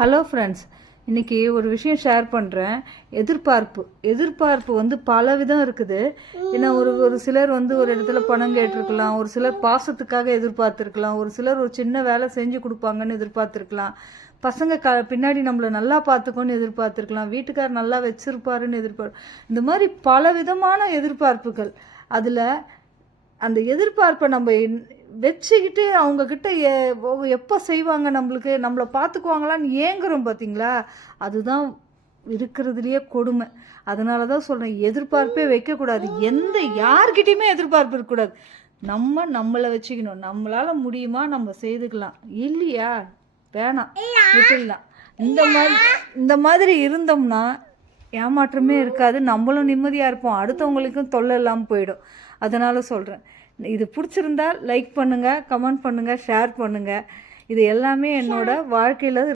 Hello friends இன்றைக்கி ஒரு விஷயம் ஷேர் பண்ணுறேன் எதிர்பார்ப்பு. எதிர்பார்ப்பு வந்து பல விதம் இருக்குது. ஏன்னா ஒரு ஒரு சிலர் வந்து ஒரு இடத்துல பணம் கேட்டிருக்கலாம். ஒரு சிலர் பாசத்துக்காக எதிர்பார்த்துருக்கலாம். ஒரு சிலர் ஒரு சின்ன வேலை செஞ்சு கொடுப்பாங்கன்னு எதிர்பார்த்துருக்கலாம். பசங்க க பின்னாடி நம்மளை நல்லா பார்த்துக்கோன்னு எதிர்பார்த்துருக்கலாம். வீட்டுக்கார் நல்லா வச்சுருப்பாருன்னு எதிர்பார்ப்பு இந்த மாதிரி பல விதமான எதிர்பார்ப்புகள். அதில் அந்த எதிர்பார்ப்பை நம்ம வச்சுக்கிட்டு அவங்கக்கிட்ட எ- எப்போ செய்வாங்க நம்மளுக்கு? நம்மளை பார்த்துக்குவாங்களான்னு ஏங்குறோம் பார்த்தீங்களா அதுதான் இருக்கிறதுலையே கொடுமை. அதனால தான் சொல்கிறேன் எதிர்பார்ப்பே வைக்கக்கூடாது. எந்த யார்கிட்டையுமே எதிர்பார்ப்பு இருக்கக்கூடாது. நம்ம நம்மளை வச்சுக்கணும். நம்மளால் முடியுமா நம்ம செய்துக்கலாம். இல்லையா? வேணாம். விட்டுடலாம். இந்த மாதிரி இந்த மாதிரி இருந்தோம்னா ஏமாற்றமே இருக்காது. நம்மளும் நிம்மதியாக இருப்போம். அடுத்தவங்களுக்கும் தொல்லை இல்லாமல் போயிடும். அதனால் சொல்கிறேன் இது பிடிச்சிருந்தா லைக் பண்ணுங்கள் கமெண்ட் பண்ணுங்கள் ஷேர் பண்ணுங்கள் இது எல்லாமே என்னோட வாழ்க்கையில்